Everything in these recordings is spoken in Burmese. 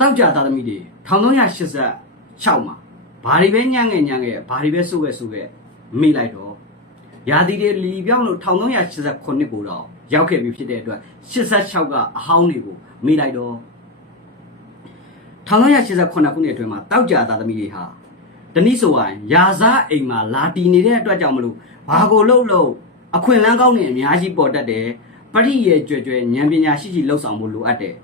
တောက်ကြသားသမီးတွေ1386မှာဘာတွေပဲညံ့ငယ်ညံ့ငယ်ဘာတွေပဲစိုးခဲ့စိုးခဲ့မိလိုက်တော့ရာသီတွေလီပြောင်းလို့1389ကိုတော့ရောက်ခဲ့ပြီဖြစ်တဲ့အတွက်86ကအဟောင်းတွေကိုမိလိုက်တော့1389ခုနှစ်အတွင်းမှာတောက်ကြသားသမီးတွေဟာတနည်းဆိုရင်ယာစားအိမ်မှာလာတီနေတဲ့အတွက်ကြောင့်မလို့ဘာကိုလှုပ်လှုပ်အခွင့်အလန်းကောင်းနေအများကြီးပေါ်တတ်တယ်ပရိရဲ့ကြွယ်ကြွယ်ဉာဏ်ပညာရှိရှိလှုပ်ဆောင်ဖို့လိုအပ်တယ်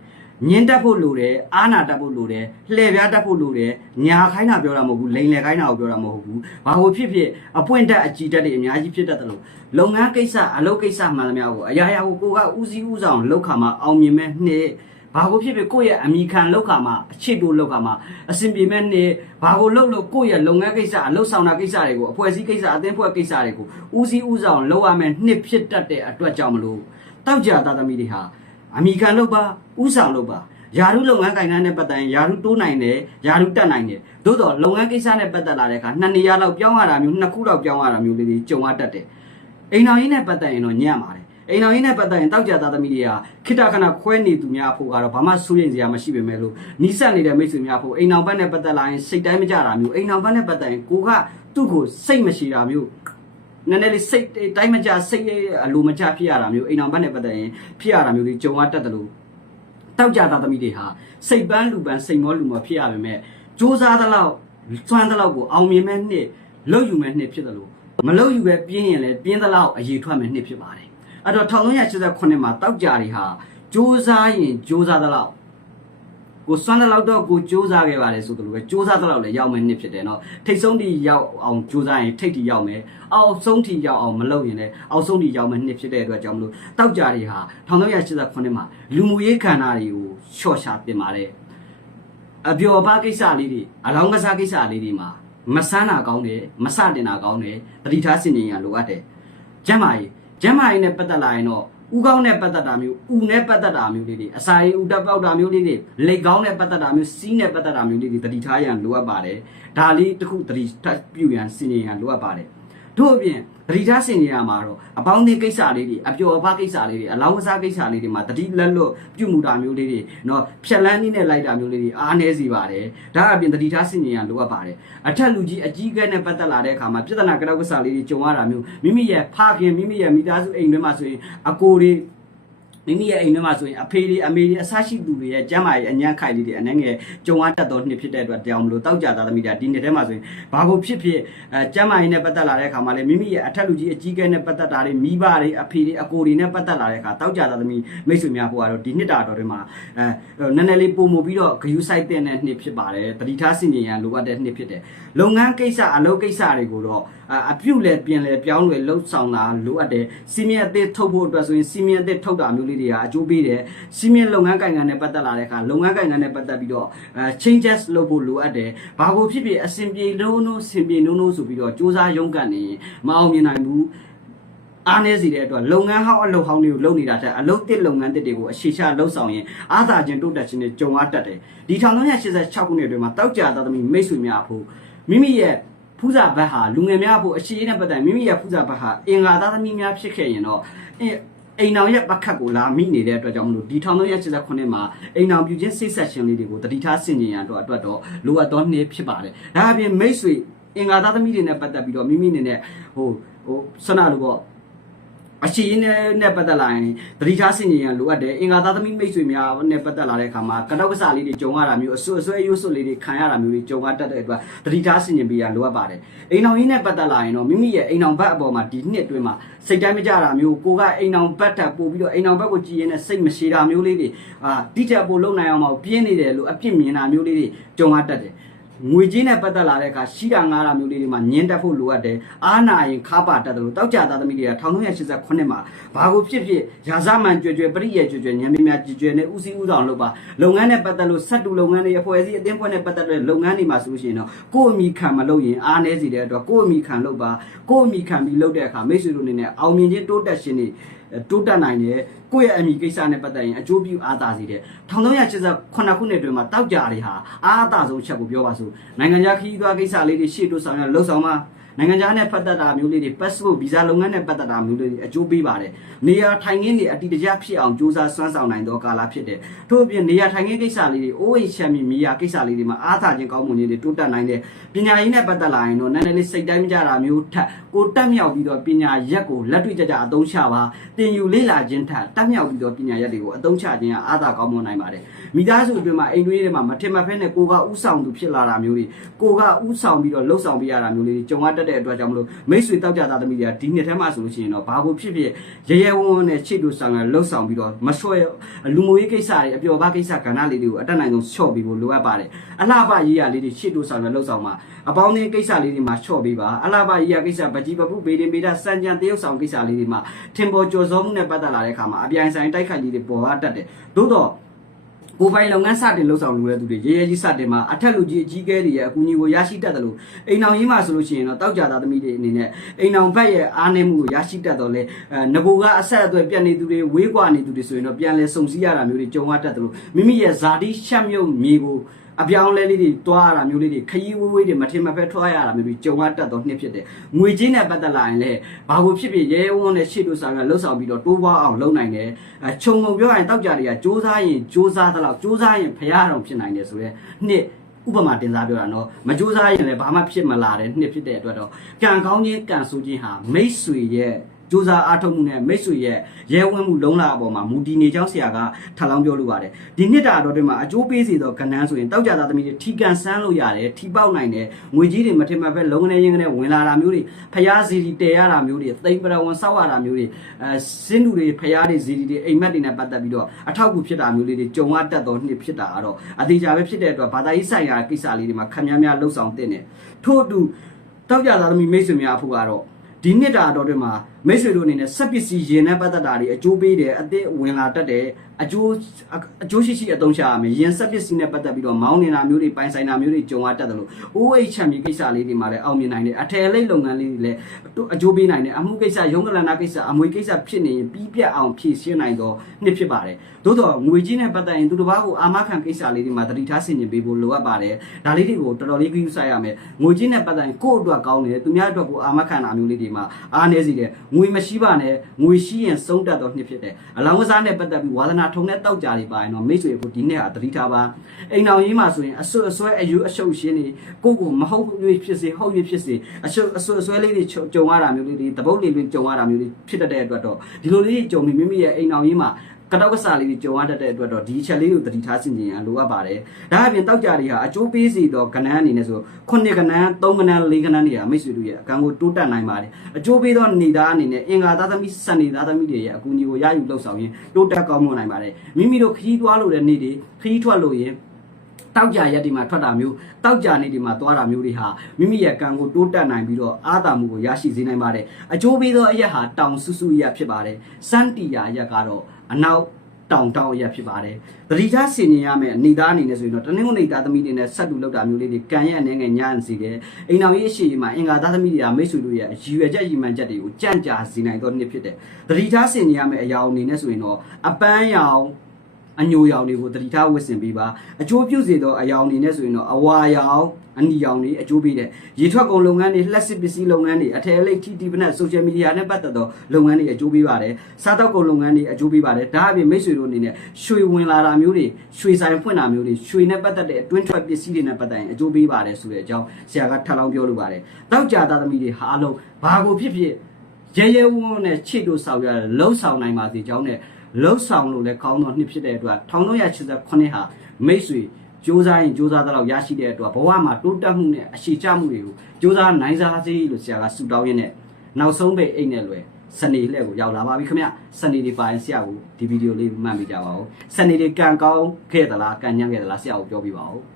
ညင်တက်ဖို့လိုတယ်အာနာတက်ဖို့လိုတယ်လှည့်ပြားတက်ဖို့လိုတယ်ညာခိုင်းတာပြောတာမဟုတ်ဘူးလိန်လေခိုင်းတာကိုပြောတာမဟုတ်ဘူးဘာလို့ဖြစ်ဖြစ်အပွင့်တက်အကြည်တက်တွေအများကြီးဖြစ်တတ်တယ်လို့လုပ်ငန်းကိစ္စအလုပ်ကိစ္စမှန်သမျှကိုအရာရာကိုကိုကဦးစီးဦးဆောင်လောက်ခါမှာအောင်မြင်မဲ့နှစ်ဘာကိုဖြစ်ဖြစ်ကိုယ့်ရဲ့အမိခံလောက်ခါမှာအချစ်တို့လောက်ခါမှာအစဉ်ပြေမဲ့နှစ်ဘာကိုလောက်လို့ကိုယ့်ရဲ့လုပ်ငန်းကိစ္စအလုပ်ဆောင်တာကိစ္စတွေကိုအဖွဲ့အစည်းကိစ္စအသင်းဖွဲ့ကိစ္စတွေကိုဦးစီးဦးဆောင်လုပ်ရမယ်နှစ်ဖြစ်တတ်တဲ့အတွက်ကြောင့်မလို့တောက်ကြသားသမီးတွေဟာ အမိခံလောက်ပါဦးဆောင်လောက်ပါယာရုလုပ်ငန်းကိုင်နှန်းနဲ့ပတ်သက်ရင်ယာရုတိုးနိုင်တယ်ယာရုတက်နိုင်တယ်သို့တော့လုပ်ငန်းကိစ္စနဲ့ပတ်သက်လာတဲ့အခါနှစ်နေရာလောက်ပြောင်းရတာမျိုးနှစ်ခုလောက်ပြောင်းရတာမျိုးလေးတွေကြုံရတတ်တယ်အိမ်တော်ကြီးနဲ့ပတ်သက်ရင်တော့ညံ့ပါတယ်အိမ်တော်ကြီးနဲ့ပတ်သက်ရင်တောက်ကြသားသမီးတွေကခိတခဏခွဲနေသူများအဖို့ကတော့ဘာမှစိုးရိမ်စရာမရှိပေမဲ့လို့နီးစပ်နေတဲ့မိတ်ဆွေများအဖို့အိမ်တော်ဘက်နဲ့ပတ်သက်လာရင်စိတ်တိုင်းမကြတာမျိုးအိမ်တော်ဘက်နဲ့ပတ်သက်ရင်ကိုကသူ့ကိုစိတ်မရှိတာမျိုး နည်းနည်းလေးစိတ်တိုင်းမကြစိတ်အလိုမကြဖြစ်ရတာမျိုးအိမ်တော်ဘက်နဲ့ပတ်သက်ရင်ဖြစ်ရတာမျိုးတွေကြုံရတတ်တယ်လို့တောက်ကြသားသမီးတွေဟာစိတ်ပန်းလူပန်းစိတ်မောလူမောဖြစ်ရပါမယ်စူးစားသလောက်စွမ်းသလောက်ကိုအောင်မြင်မဲ့နှစ်လုံယူမဲ့နှစ်ဖြစ်တယ်လို့မလုံယူပဲပြင်းရင်လည်းပြင်းသလောက်အရေးထွက်မဲ့နှစ်ဖြစ်ပါတယ်အဲ့တော့1389မှာတောက်ကြတွေဟာစူးစားရင်စူးစားသလောက် ကိုစွမ်းသလောက်တော့ကိုစူးစားခဲ့ပါတယ်ဆိုသလိုပဲစူးစားသလောက်လည်းရောက်မဲ့နှစ်ဖြစ်တယ်เนาะထိတ်ဆုံးထိရောက်အောင်စူးစားရင်ထိတ်ထိရောက်မယ်အောက်ဆုံးထိရောက်အောင်မလုပ်ရင်လည်းအောက်ဆုံးထိရောက်မဲ့နှစ်ဖြစ်တဲ့အတွက်ကြောင့်မလို့တောက်ကြတွေဟာ1389မှာလူမှုရေးခန္ဓာတွေကိုရှော့ချတင်ပါတယ်အပျော်ပါကိစ္စလေးတွေအလောင်းကစားကိစ္စလေးတွေမှာမဆန်းတာကောင်းတယ်မစတင်တာကောင်းတယ်တတိထားစင်ញင်ရလိုအပ်တယ်ကျမ်းမာရေးကျမ်းမာရေးနဲ့ပတ်သက်လာရင်တော့ ဥကောင်းနဲ့ပတ်သက်တာမျိုးဥနဲ့ပတ်သက်တာမျိုးလေးတွေအစာရေးဥတက်ပေါက်တာမျိုးလေးတွေလက်ကောင်းနဲ့ပတ်သက်တာမျိုးစီးနဲ့ပတ်သက်တာမျိုးလေးတွေတတိထားရန်လိုအပ်ပါတယ်ဒါလေးတစ်ခုတတိထားပြုရန်စင်ញင်ရန်လိုအပ်ပါတယ် တို့အပြင်တတိထားစင်နေရမှာတော့အပေါင်းအသင်းကိစ္စလေးတွေအပျော်အပါးကိစ္စလေးတွေအလောင်းအစားကိစ္စလေးတွေမှာတတိလက်လွတ်ပြုမှုတာမျိုးလေးတွေနော်ဖြက်လန်းနည်းနဲ့လိုက်တာမျိုးလေးတွေအားနည်းစီပါတယ်ဒါအပြင်တတိထားစင်နေရလိုအပ်ပါတယ်အထက်လူကြီးအကြီးကဲနဲ့ပတ်သက်လာတဲ့အခါမှာပြဿနာကြောက်ကိစ္စလေးတွေကြုံရတာမျိုးမိမိရဲ့ဖခင်မိမိရဲ့မိသားစုအိမ်တွေမှာဆိုရင်အကိုတွေ မိမိရဲ့အိမ်ထဲမှာဆိုရင်အဖေတွေအမေတွေအဆရှိသူတွေရဲ့ကျမ်းမာရေးအညံ့ခိုက်လေးတွေအနေငယ်ကြုံရတတ်သောနှစ်ဖြစ်တဲ့အတွက်တရားမလို့တောက်ကြသားသမီးတွေဒီနှစ်ထဲမှာဆိုရင်ဘာကိုဖြစ်ဖြစ်အဲကျမ်းမာရေးနဲ့ပတ်သက်လာတဲ့အခါမှာလည်းမိမိရဲ့အထက်လူကြီးအကြီးကဲနဲ့ပတ်သက်တာတွေမိဘတွေအဖေတွေအကိုတွေနဲ့ပတ်သက်လာတဲ့အခါတောက်ကြသားသမီးမိတ်ဆွေများဖို့ကတော့ဒီနှစ်တာတော်တွေမှာအဲနည်းနည်းလေးပုံမူပြီးတော့ဂယူးဆိုင်တဲ့နှစ်ဖြစ်ပါတယ်တတိထားစင်ញင်ရန်လိုအပ်တဲ့နှစ်ဖြစ်တယ်လုပ်ငန်းကိစ္စအလုပ်ကိစ္စတွေကိုတော့အပြုတ်လဲပြင်လဲပြောင်းလဲလှုပ်ဆောင်တာလိုအပ်တယ်စီမီအသစ်ထုတ်ဖို့အတွက်ဆိုရင်စီမီအသစ်ထုတ်တာမျိုးလေးတွေကအကျိုးပေးတယ်စီမီလုပ်ငန်းကိုင်ငံနဲ့ပတ်သက်လာတဲ့အခါလုပ်ငန်းကိုင်ငံနဲ့ပတ်သက်ပြီးတော့အဲ changes လုပ်ဖို့လိုအပ်တယ်ဘာကိုဖြစ်ဖြစ်အဆင်ပြေလုံးလုံးဆင်ပြေလုံးလုံးဆိုပြီးတော့စူးစမ်းရုန်းကန်နေရင်မအောင်မြင်နိုင်ဘူးအားနည်းစီတဲ့အတွက်လုပ်ငန်းဟောင်းအလုပ်ဟောင်းတွေကိုလုပ်နေတာတဲ့အလုပ်တစ်လုပ်ငန်းတစ်တွေကိုအရှိချလှုပ်ဆောင်ရင်အားသာခြင်းတိုးတက်ခြင်းတွေကြုံရတတ်တယ်ဒီ1386ခုနှစ်အတွင်းမှာတောက်ကြသားသမီးမိတ်ဆွေများအဖို့မိမိရဲ့ဖူးစာဘက်ဟာလူငယ်များဖို့အရှိအနဲ့ပတ်သက်မိမိရဲ့ဖူးစာဘက်ဟာအင်္ဂါသားသမီးများဖြစ်ခဲ့ရင်တော့ အိမ်အောင်ရဲ့ပကတ်ကိုလာမိနေတဲ့အတွက်ကြောင့်မလို့ဒီ1389မှာအိမ်အောင်ပြုခြင်းစိတ်ဆက်ရှင်လေးတွေကိုတတိထားဆင်ခြင်ရန်အတွက်အတွက်တော့လိုအပ်သောနေ့ဖြစ်ပါတယ်ဒါအပြင်မိတ်ဆွေအင်္ဂါသားသမီးတွေနဲ့ပတ်သက်ပြီးတော့မိမိအနေနဲ့ဟိုဟိုဆန္ဒလိုပေါ့ အရှိရင်နဲ့ပတ်သက်လာရင်တတိထားစင်ကြရန်လိုအပ်တယ်အင်္ဂါသားသမီးမိတ်ဆွေများနဲ့ပတ်သက်လာတဲ့အခါမှာကတောက်ကစားလေးတွေကြုံရတာမျိုးအဆွအဆွဲရွဆွလေးတွေခံရတာမျိုးတွေကြုံရတတ်တဲ့အတွက်တတိထားစင်ကြပေးရလိုအပ်ပါတယ်အိမ်အောင်ကြီးနဲ့ပတ်သက်လာရင်တော့မိမိရဲ့အိမ်အောင်ဘက်အပေါ်မှာဒီနှစ်အတွင်းမှာစိတ်တိုင်းမကြတာမျိုးကိုကအိမ်အောင်ဘက်တက်ပို့ပြီးတော့အိမ်အောင်ဘက်ကိုကြည်ရင်နဲ့စိတ်မရှိတာမျိုးလေးတွေအာတိကျပို့လုံနိုင်အောင်မပြင်းနေတယ်လို့အပြစ်မြင်တာမျိုးလေးတွေကြုံရတတ်တယ် ငွေကြီးနဲ့ပတ်သက်လာတဲ့အခါရှိတာငားတာမျိုးလေးတွေမှာညင်းတက်ဖို့လိုအပ်တယ်အားနာရင်ခါပါတက်တယ်လို့တောက်ကြသားသမီးတွေက1389မှာဘာကိုဖြစ်ဖြစ်ရာဇမှန်ကြွယ်ကြွယ်ပရိယေကြွယ်ကြွယ်ညံမများကြွယ်ကြွယ်နဲ့ဥစည်းဥဆောင်လုပ်ပါလုပ်ငန်းနဲ့ပတ်သက်လို့ဆက်တူလုပ်ငန်းတွေအဖွဲ့အစည်းအသင်းဖွဲ့နဲ့ပတ်သက်တဲ့လုပ်ငန်းတွေမှာဆိုလို့ရှိရင်တော့ကိုယ့်အမိခံမလုပ်ရင်အားနည်းစေတဲ့အတွက်ကိုယ့်အမိခံလုပ်ပါကိုယ့်အမိခံပြီးလုပ်တဲ့အခါမိတ်ဆွေတို့အနေနဲ့အောင်မြင်ခြင်းတိုးတက်ခြင်းတွေ တိုးတက်နိုင်တယ်ကိုယ့်ရဲ့အမိကိစ္စနဲ့ပတ်သက်ရင်အကျိုးပြုအားသာစေတယ်1389ခုနှစ်အတွင်းမှာတောက်ကြတွေဟာအားသာဆုံးချက်ကိုပြောပါစို့နိုင်ငံခြားခီးသွားကိစ္စလေးတွေရှေ့တိုးဆောင်ရလှုပ်ဆောင်ပါ နိုင်ငံခြားနဲ့ပတ်သက်တာမျိုးလေးတွေ passport visa လုပ်ငန်းနဲ့ပတ်သက်တာမျိုးလေးတွေအကျိုးပေးပါတယ်နေရာထိုင်ခင်းတွေအတိအကျဖြစ်အောင်စူးစမ်းစွမ်းဆောင်နိုင်သောကာလဖြစ်တယ်ထို့အပြင်နေရာထိုင်ခင်းကိစ္စလေးတွေအိုးအိမ်ချမ်းမြေမြေယာကိစ္စလေးတွေမှာအားသာခြင်းကောင်းမွန်လေးတွေတိုးတက်နိုင်တယ်ပညာရေးနဲ့ပတ်သက်လာရင်တော့နည်းနည်းလေးစိတ်တိုင်းမကြတာမျိုးထက်ကိုတက်မြောက်ပြီးတော့ပညာရက်ကိုလက်တွေ့ကြကြအသုံးချပါသင်ယူလေ့လာခြင်းထက်တက်မြောက်ပြီးတော့ပညာရက်တွေကိုအသုံးချခြင်းကအားသာကောင်းမွန်နိုင်ပါတယ်မိသားစုအတွင်းမှာအိမ်တွင်းတွေမှာမထင်မှတ်ဖဲနဲ့ကိုကဥဆောင်သူဖြစ်လာတာမျိုးတွေကိုကဥဆောင်ပြီးတော့လှုပ်ဆောင်ပြရတာမျိုးလေးတွေကြုံရတတ်တဲ့အတွက်ကြောင့်မလို့မိတ်ဆွေတောက်ကြသားသမီးတွေကဒီနှစ်ထဲမှာဆိုလို့ရှိရင်တော့ဘာကိုဖြစ်ဖြစ်ရဲရဲဝံ့ဝံ့နဲ့ချစ်တူဆောင်ရလှုပ်ဆောင်ပြီးတော့မဆွဲလူမျိုးရေးကိစ္စတွေအပျော်ပါကိစ္စကဏ္ဍလေးတွေကိုအတက်နိုင်ဆုံးချော့ပြီးဖို့လိုအပ်ပါတယ်အလှပရေးရလေးတွေချစ်တူဆောင်ရလှုပ်ဆောင်မှာအပေါင်းအသင်းကိစ္စလေးတွေမှာချော့ပေးပါအလှပရေးရကိစ္စပကြီးပပုပေရင်ပေတာစံကြံတရုပ်ဆောင်ကိစ္စလေးတွေမှာထင်ပေါ်ကျော်စောမှုနဲ့ပတ်သက်လာတဲ့အခါမှာအပြိုင်ဆိုင်တိုက်ခိုက်လေးတွေပေါ်လာတတ်တယ်သို့တော့ ကိုယ်ပိုင်လုပ်ငန်းစတင်လှုပ်ဆောင်လုပ်တဲ့သူတွေရေရဲကြီးစတင်မှာအထက်လူကြီးအကြီးကဲတွေရဲ့အကူအညီကိုရရှိတတ်တယ်လို့အိမ်အောင်ရေးမှာဆိုလို့ရှိရင်တော့တောက်ကြသားသမီးတွေအနေနဲ့အိမ်အောင်ဘက်ရဲ့အားနည်းမှုကိုရရှိတတ်တော့လေအဲငကိုကအဆက်အသွယ်ပြတ်နေသူတွေဝေးကွာနေသူတွေဆိုရင်တော့ပြန်လဲစုံစည်းရတာမျိုးတွေကြုံရတတ်တယ်လို့မိမိရဲ့ဇာတိရှက်မြုပ်မြေကို အပြောင်းလဲလေးတွေတွားရတာမျိုးလေးတွေခရီးဝေးဝေးတွေမထင်မဖက်ထွားရတာမျိုးတွေကြုံရတတ်တော့နှစ်ဖြစ်တယ်။ငွေချင်းနဲ့ပတ်သက်လာရင်လည်းဘာကိုဖြစ်ဖြစ်ရဲရဲဝံ့ဝံ့နဲ့ရှေ့တို့ဆောင်ရလှုပ်ဆောင်ပြီးတော့တိုးပွားအောင်လုပ်နိုင်တယ်။အဲခြုံငုံပြောရရင်တောက်ကြတွေကစ조사ရင်စ조사သလောက်စ조사ရင်ဖရားတော်ဖြစ်နိုင်တယ်ဆိုရဲနှစ်ဥပမာတင်စားပြောတာနော်မကြိုးစားရင်လည်းဘာမှဖြစ်မလာတဲ့နှစ်ဖြစ်တဲ့အတွက်တော့ကံကောင်းခြင်းကံဆိုးခြင်းဟာမိတ်ဆွေရဲ့ ကြိုးစားအားထုတ်မှုနဲ့မိတ်ဆွေရဲ့ရဲဝင်းမှုလုံးလာအပေါ်မှာမူတည်နေကြောင်းဆရာကထပ်လောင်းပြောလိုပါတယ်ဒီနှစ်တာတော့ဒီမှာအကျိုးပေးစေသောကဏ္ဍဆိုရင်တောက်ကြသားသမီးတွေထီကန်ဆန်းလို့ရတယ်ထီပေါက်နိုင်တယ်ငွေကြီးတွေမထင်မှတ်ပဲလုံးကနေရင်းကနေဝင်လာတာမျိုးတွေဖျားစီတီတည်ရတာမျိုးတွေသိမ့်ပရဝန်စောက်ရတာမျိုးတွေအဲစင်းတူတွေဖျားတွေဇီတီတွေအိမ်မက်တွေနဲ့ပတ်သက်ပြီးတော့အထောက်အကူဖြစ်တာမျိုးလေးတွေကြုံရတတ်သောနှစ်ဖြစ်တာကတော့အသေးချာပဲဖြစ်တဲ့အတွက်ဘာသာရေးဆိုင်ရာကိစ္စလေးတွေမှာခံများများလှုပ်ဆောင်တင်တယ်ထို့အတူတောက်ကြသားသမီးမိတ်ဆွေများအဖို့ကတော့ ဒီနှစ်တာတော့တွင်မှာမိတ်ဆွေတို့အနေနဲ့စက်ပစ္စည်းရင်နဲ့ပတ်သက်တာတွေအကျိုးပေးတယ်အသစ်ဝင်လာတတ်တယ် အကျိုးအကျိုးရှိရှိအသုံးချရမယ်ရင်စက်ပစ္စည်းနဲ့ပတ်သက်ပြီးတော့မောင်းနေတာမျိုးတွေပိုင်ဆိုင်တာမျိုးတွေကြုံရတတ်တယ်လို့ OH ချန်ပီကိစ္စလေးတွေမှာလည်းအောင်မြင်နိုင်တယ်အထယ်လိတ်လုပ်ငန်းလေးတွေလည်းအကျိုးပေးနိုင်တယ်အမှုကိစ္စရုံးကလနာကိစ္စအမွေကိစ္စဖြစ်နေရင်ပြီးပြတ်အောင်ဖြည့်ရှင်းနိုင်တော့နှစ်ဖြစ်ပါတယ်သို့တော့ငွေကြီးနဲ့ပတ်သက်ရင်သူတစ်ပါးကိုအာမခံကိစ္စလေးတွေမှာတတိထားဆင်ခြင်ပေးဖို့လိုအပ်ပါတယ်ဒါလေးတွေကိုတော်တော်လေးကြည့်ဆိုင်ရမယ်ငွေကြီးနဲ့ပတ်သက်ရင်ကိုယ့်အတွက်ကောင်းတယ်သူများအတွက်ကိုအာမခံတာမျိုးလေးတွေမှာအားနည်းစေတယ်ငွေမရှိပါနဲ့ငွေရှိရင်ဆုံးတတ်တော့နှစ်ဖြစ်တယ်အလောင်းကစားနဲ့ပတ်သက်ပြီးဝါသနာထုံတဲ့တောက်ကြတွေပါရင်တော့မိတ်ဆွေဖို့ဒီနေ့ဟာတတိထားပါအိမ်တော်ကြီးမှာဆိုရင်အဆွအဆွဲအယူအရှုပ်ရှင်းနေကိုယ့်ကိုမဟုတ်၍ဖြစ်စေဟုတ်၍ဖြစ်စေအရှုပ်အဆွအဆွဲလေးတွေကြုံရတာမျိုးလေးတွေတပုတ်လေးတွေကြုံရတာမျိုးလေးဖြစ်တတ်တဲ့အတွက်တော့ဒီလိုလေးကြုံပြီးမိမိရဲ့အိမ်တော်ကြီးမှာ ကတော့ကစားလေးတွေကြုံရတတ်တဲ့အတွက်တော့ဒီချက်လေးကိုတတိထားဆင်ခြင်ရလိုအပ်ပါတယ်။ဒါအပြင်တောက်ကြတွေဟာအကျိုးပေးစီတော့ကဏ္ဍအနေနဲ့ဆိုခုနှစ်ကဏ္ဍသုံးကဏ္ဍလေးကဏ္ဍတွေဟာမိတ်ဆွေတို့ရဲ့အကံကိုတိုးတက်နိုင်ပါတယ်။အကျိုးပေးသောနေသားအနေနဲ့အင်္ဂါသားသမီးစံနေသားသမီးတွေရဲ့အကူအညီကိုရယူလှုပ်ဆောင်ရင်တိုးတက်ကောင်းမွန်နိုင်ပါတယ်။မိမိတို့ခရီးသွားလို့တဲ့နေ့တွေခရီးထွက်လို့ရင်တောက်ကြရက်ဒီမှာထွက်တာမျိုးတောက်ကြနေဒီမှာသွားတာမျိုးတွေဟာမိမိရဲ့ကံကိုတိုးတက်နိုင်ပြီးတော့အာသာမှုကိုရရှိစေနိုင်ပါတယ်အကျိုးပေးသောအရက်ဟာတောင်ဆူဆူရက်ဖြစ်ပါတယ်စန်တီယာရက်ကတော့ အနောက်တောင်တောင်ရက်ဖြစ်ပါတယ်။တတိထားဆင်ញင်ရမယ်အနေသားအနေနဲ့ဆိုရင်တော့တနင်္ဂနွေသားသမီးတွေနဲ့ဆက်တူလောက်တာမျိုးလေးတွေကံရဲ့အနေငယ်ညံ့စီတယ်။အိမ်တော်ရေးအရှိမှာအင်္ဂါသားသမီးတွေကမိတ်ဆွေတို့ရဲ့ရည်ရွယ်ချက်ရည်မှန်ချက်တွေကိုကြံ့ကြာစေနိုင်သောနှစ်ဖြစ်တယ်။တတိထားဆင်ញင်ရမယ်အရာအနေနဲ့ဆိုရင်တော့အပန်းရောင် အညိုရောင်တွေကိုတတိထားဝတ်ဆင်ပေးပါအကျိုးပြုစေသောအယောင်တွေနဲ့ဆိုရင်တော့အဝါရောင်အနီရောင်တွေအကျိုးပေးတယ်ရေထွက်ကုန်လုပ်ငန်းတွေလှက်စစ်ပစ္စည်းလုပ်ငန်းတွေအထည်အလိပ် TT ဖက်နဲ့ social media နဲ့ပတ်သက်သောလုပ်ငန်းတွေအကျိုးပေးပါတယ်စားတောက်ကုန်လုပ်ငန်းတွေအကျိုးပေးပါတယ်ဒါအပြင်မိတ်ဆွေတို့အနေနဲ့ရွှေဝင်လာတာမျိုးတွေရွှေဆိုင်ဖွင့်တာမျိုးတွေရွှေနဲ့ပတ်သက်တဲ့အတွင်းထွက်ပစ္စည်းတွေနဲ့ပတ်သက်ရင်အကျိုးပေးပါတယ်ဆိုတဲ့အကြောင်းဆရာကထပ်လောင်းပြောလိုပါတယ်တောက်ကြသားသမီးတွေဟာအလုံးဘာကိုဖြစ်ဖြစ်ရဲရဲဝံ့ဝံ့နဲ့ချစ်တို့ဆောင်ရလှုပ်ဆောင်နိုင်ပါစေကြောင်းနဲ့ လှုပ်ဆောင်လို့လည်းကောင်းသောနှစ်ဖြစ်တဲ့အတွက်1389ဟာမိတ်ဆွေစူးစမ်းရင်စူးစမ်းတဲ့လောက်ရရှိတဲ့အတွက်ဘဝမှာတိုးတက်မှုနဲ့အရှိချမှုတွေကိုစူးစမ်းနိုင်စားစေလို့ဆရာကဆုတောင်းရင်းနဲ့နောက်ဆုံးပဲအိတ်နဲ့လွယ်စနေလှည့်ကိုရောက်လာပါပြီခင်ဗျစနေတွေပါရင်ဆရာကိုဒီဗီဒီယိုလေးမှတ်မိကြပါဦးစနေတွေကံကောင်းခဲ့သလားကံညံ့ခဲ့သလားဆရာကိုပြောပြပါဦး